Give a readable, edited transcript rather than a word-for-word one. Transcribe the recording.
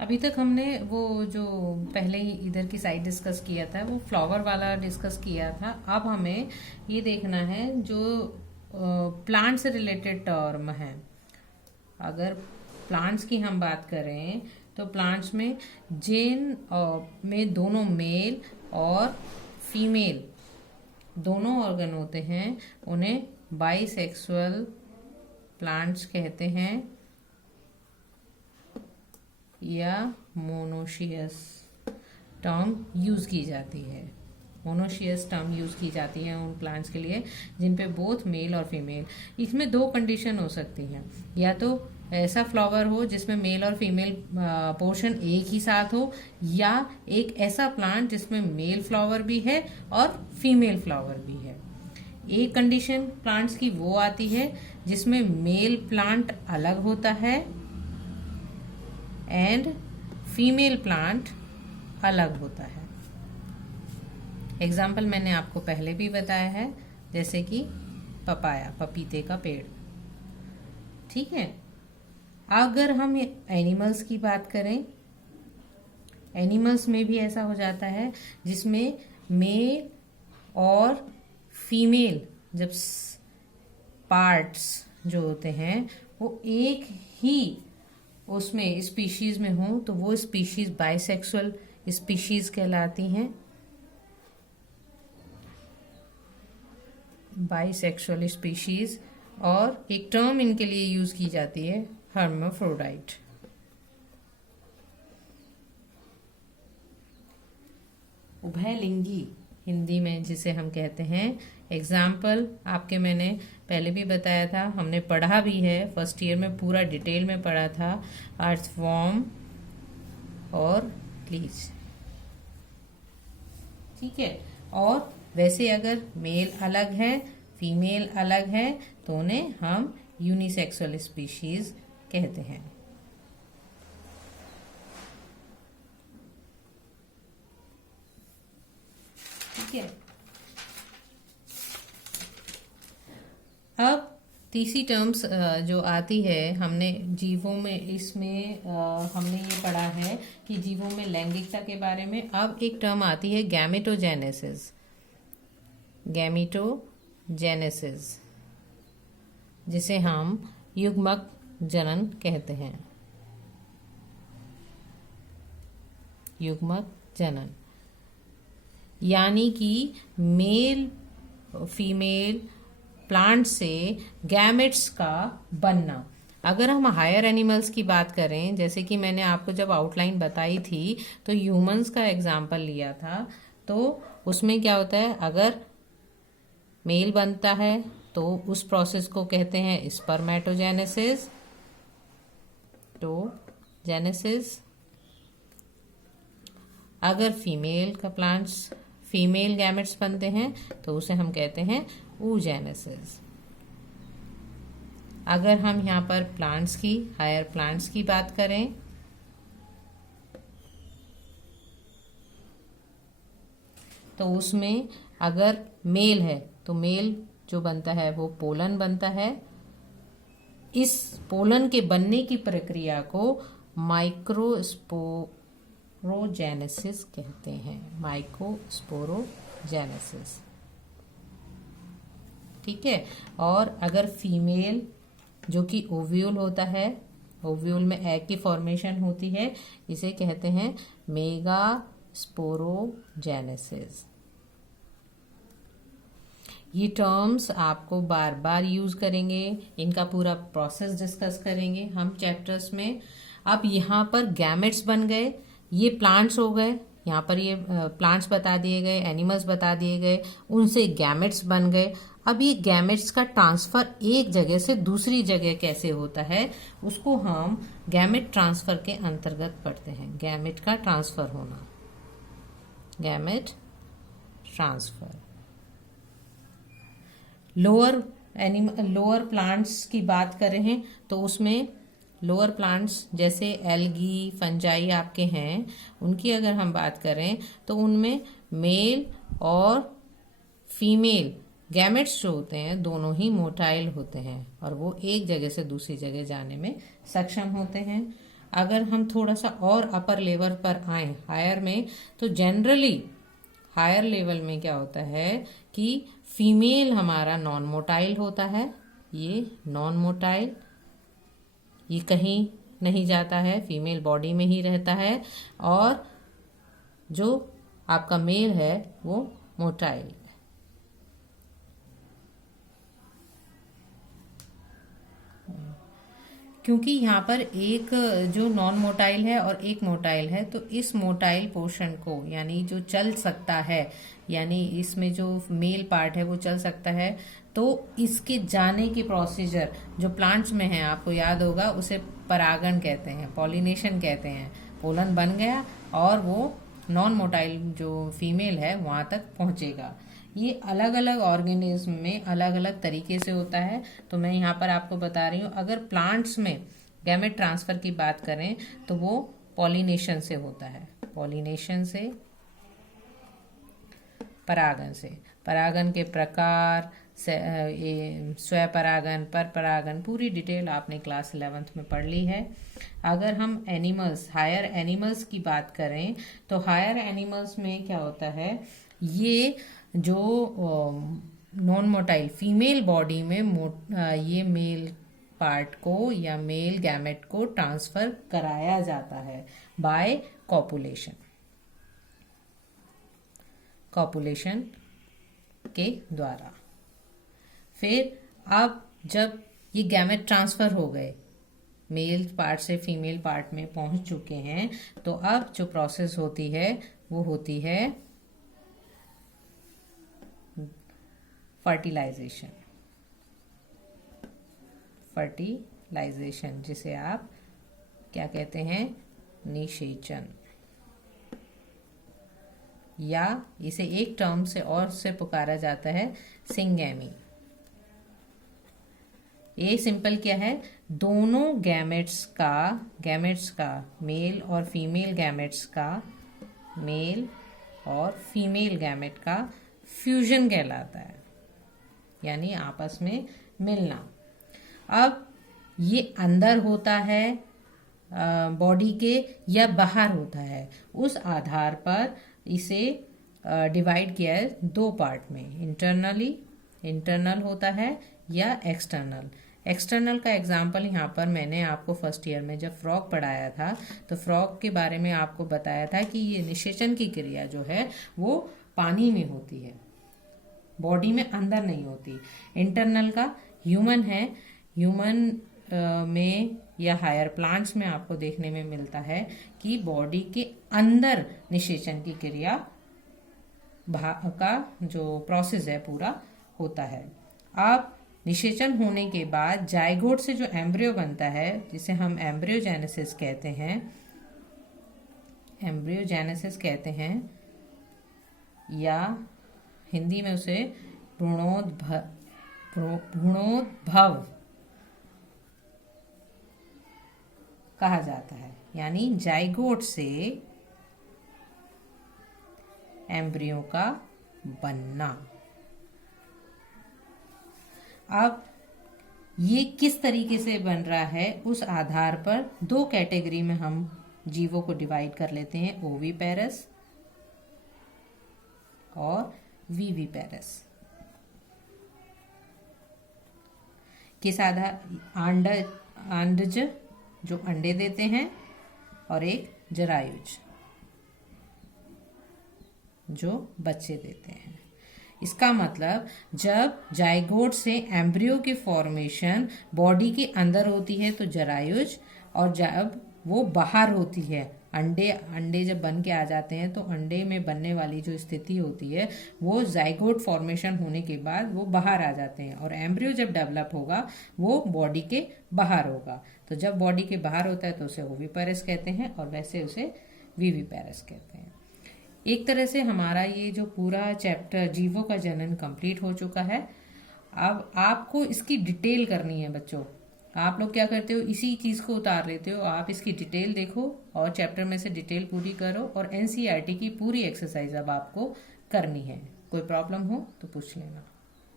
अभी तक हमने वो जो पहले ही इधर की साइड डिस्कस किया था वो फ्लावर वाला डिस्कस किया था। अब हमें ये देखना है जो प्लांट से रिलेटेड टर्म है। अगर प्लांट्स की हम बात करें तो प्लांट्स में जिन में दोनों मेल और फीमेल दोनों ऑर्गन होते हैं उन्हें बाइसेक्सुअल प्लांट्स कहते हैं या मोनोशियस टर्म यूज की जाती है। मोनोशियस टर्म यूज की जाती है उन प्लांट्स के लिए जिन पे बोथ मेल और फीमेल। इसमें दो कंडीशन हो सकती हैं, या तो ऐसा फ्लावर हो जिसमें मेल और फीमेल पोर्शन एक ही साथ हो, या एक ऐसा प्लांट जिसमें मेल फ्लावर भी है और फीमेल फ्लावर भी है। एक कंडीशन प्लांट्स की वो आती है जिसमें मेल प्लांट अलग होता है एंड फीमेल प्लांट अलग होता है। एग्जाम्पल मैंने आपको पहले भी बताया है, जैसे कि पपाया, पपीते का पेड़। ठीक है। अगर हम एनिमल्स की बात करें, एनिमल्स में भी ऐसा हो जाता है जिसमें मेल और फीमेल जब पार्ट्स जो होते हैं वो एक ही उसमें स्पीशीज में हो तो वो स्पीशीज बाइसेक्सुअल स्पीशीज कहलाती हैं। Bisexual species. और एक टर्म इनके लिए यूज की जाती है हर्माफ्रोडाइट। उभयलिंगी हिंदी में जिसे हम कहते हैं। एग्जाम्पल आपके मैंने पहले भी बताया था, हमने पढ़ा भी है, फर्स्ट ईयर में पूरा डिटेल में पढ़ा था, अर्थवॉर्म और लीच। ठीक है। और वैसे अगर मेल अलग है फीमेल अलग है तो उन्हें हम यूनिसेक्सुअल स्पीशीज कहते हैं। ठीक है। अब तीसरी टर्म्स जो आती है, हमने जीवों में इसमें हमने ये पढ़ा है कि जीवों में लैंगिकता के बारे में। अब एक टर्म आती है गैमेटोजेनेसिस। गैमेटोजेनेसिस जिसे हम युग्मक जनन कहते हैं। युग्मक जनन यानी कि मेल फीमेल प्लांट से गैमेट्स का बनना। अगर हम हायर एनिमल्स की बात करें, जैसे कि मैंने आपको जब आउटलाइन बताई थी तो ह्यूमंस का एग्जाम्पल लिया था, तो उसमें क्या होता है, अगर मेल बनता है तो उस प्रोसेस को कहते हैं स्पर्मेटोजेनेसिस। जेनेसिस। अगर फीमेल का प्लांट्स फीमेल गैमेट्स बनते हैं तो उसे हम कहते हैं oogenesis। अगर हम यहाँ पर प्लांट्स की हायर प्लांट्स की बात करें तो उसमें अगर मेल है तो मेल जो बनता है वो पोलन बनता है। इस पोलन के बनने की प्रक्रिया को माइक्रोस्पोरोजेनेसिस कहते हैं। माइक्रोस्पोरोजेनेसिस। ठीक है। और अगर फीमेल जो कि ओव्यूल होता है, ओव्यूल में एग की फॉर्मेशन होती है, इसे कहते हैं मेगास्पोरोजेनेसिस। ये टर्म्स आपको बार बार यूज करेंगे, इनका पूरा प्रोसेस डिस्कस करेंगे हम चैप्टर्स में। अब यहाँ पर गैमेट्स बन गए, ये प्लांट्स हो गए, यहाँ पर ये प्लांट्स बता दिए गए, एनिमल्स बता दिए गए, उनसे गैमेट्स बन गए। अब ये गैमेट्स का ट्रांसफर एक जगह से दूसरी जगह कैसे होता है उसको हम गैमेट ट्रांसफर के अंतर्गत पढ़ते हैं। गैमेट का ट्रांसफर होना, गैमेट ट्रांसफर। लोअर प्लांट्स की बात करें तो उसमें लोअर प्लांट्स जैसे एल्गी फंजाई आपके हैं, उनकी अगर हम बात करें तो उनमें मेल और फीमेल गैमेट्स जो होते हैं दोनों ही मोटाइल होते हैं और वो एक जगह से दूसरी जगह जाने में सक्षम होते हैं। अगर हम थोड़ा सा और अपर लेवल पर आए हायर में, तो जनरली हायर लेवल में क्या होता है कि फीमेल हमारा नॉन मोटाइल होता है, ये नॉन मोटाइल, ये कहीं नहीं जाता है, फीमेल बॉडी में ही रहता है, और जो आपका मेल है वो मोटाइल। क्योंकि यहाँ पर एक जो नॉन मोटाइल है और एक मोटाइल है, तो इस मोटाइल पोर्शन को, यानी जो चल सकता है, यानी इसमें जो मेल पार्ट है वो चल सकता है, तो इसके जाने की प्रोसीजर जो प्लांट्स में है, आपको याद होगा, उसे परागण कहते हैं, पॉलिनेशन कहते हैं। पोलन बन गया और वो नॉन मोटाइल जो फीमेल है वहां तक पहुंचेगा। ये अलग अलग ऑर्गेनिज्म में अलग अलग तरीके से होता है, तो मैं यहाँ पर आपको बता रही हूँ। अगर प्लांट्स में गैमेट ट्रांसफर की बात करें तो वो पॉलिनेशन से होता है, पॉलिनेशन से, परागन से। परागन के प्रकार, स्वपरागन, पर परागन, पूरी डिटेल आपने क्लास 11th में पढ़ ली है। अगर हम एनिमल्स, हायर एनिमल्स की बात करें तो हायर एनिमल्स में क्या होता है, ये जो नॉन मोटाइल फीमेल बॉडी में ये मेल पार्ट को या मेल गैमेट को ट्रांसफर कराया जाता है बाय कॉपुलेशन, कॉपुलेशन के द्वारा। फिर अब जब ये गैमेट ट्रांसफर हो गए, मेल पार्ट से फीमेल पार्ट में पहुंच चुके हैं, तो अब जो प्रोसेस होती है वो होती है फर्टिलाइजेशन, फर्टिलाइजेशन जिसे आप क्या कहते हैं, निषेचन, या इसे एक टर्म से और से पुकारा जाता है सिंगैमी। ये सिंपल क्या है, दोनों गैमेट्स का मेल और फीमेल गैमेट्स का, मेल और फीमेल गैमेट का फ्यूजन कहलाता है, यानी आपस में मिलना। अब ये अंदर होता है बॉडी के या बाहर होता है, उस आधार पर इसे डिवाइड किया है दो पार्ट में, इंटरनल होता है या एक्सटर्नल। एक्सटर्नल का एग्जाम्पल यहाँ पर मैंने आपको फर्स्ट ईयर में जब फ्रॉग पढ़ाया था तो फ्रॉग के बारे में आपको बताया था कि ये निषेचन की क्रिया जो है वो पानी में होती है, बॉडी में अंदर नहीं होती। इंटरनल का ह्यूमन है, ह्यूमन में या हायर प्लांट्स में आपको देखने में मिलता है कि बॉडी के अंदर निषेचन की क्रिया का जो प्रोसेस है पूरा होता है। अब निषेचन होने के बाद जाइगोट से जो एम्ब्रियो बनता है, जिसे हम एम्ब्रियोजेनेसिस कहते हैं, एम्ब्रियोजेनेसिस कहते हैं, या हिंदी में उसे भ्रूणोद्भव कहा जाता है, यानी जाइगोट से एम्ब्रियो का बनना। अब ये किस तरीके से बन रहा है, उस आधार पर दो कैटेगरी में हम जीवों को डिवाइड कर लेते हैं, ओविपेरस और वीवीपेरस। किस आधार, अंडज जो अंडे देते हैं, और एक जरायुज जो बच्चे देते हैं। इसका मतलब जब जाइगोट से एम्ब्रियो की फॉर्मेशन बॉडी के अंदर होती है तो जरायुज, और जब वो बाहर होती है, अंडे जब बन के आ जाते हैं तो अंडे में बनने वाली जो स्थिति होती है वो जाइगोट फॉर्मेशन होने के बाद वो बाहर आ जाते हैं, और एम्ब्रियो जब डेवलप होगा वो बॉडी के बाहर होगा। तो जब बॉडी के बाहर होता है तो उसे ओविपेरस कहते हैं, और वैसे उसे वीवीपेरस कहते हैं। एक तरह से हमारा ये जो पूरा चैप्टर जीवों का जनन कंप्लीट हो चुका है। अब आपको इसकी डिटेल करनी है बच्चों। आप लोग क्या करते हो, इसी चीज को उतार लेते हो, आप इसकी डिटेल देखो और चैप्टर में से डिटेल पूरी करो, और एनसीईआरटी की पूरी एक्सरसाइज अब आपको करनी है। कोई प्रॉब्लम हो तो पूछ लेना।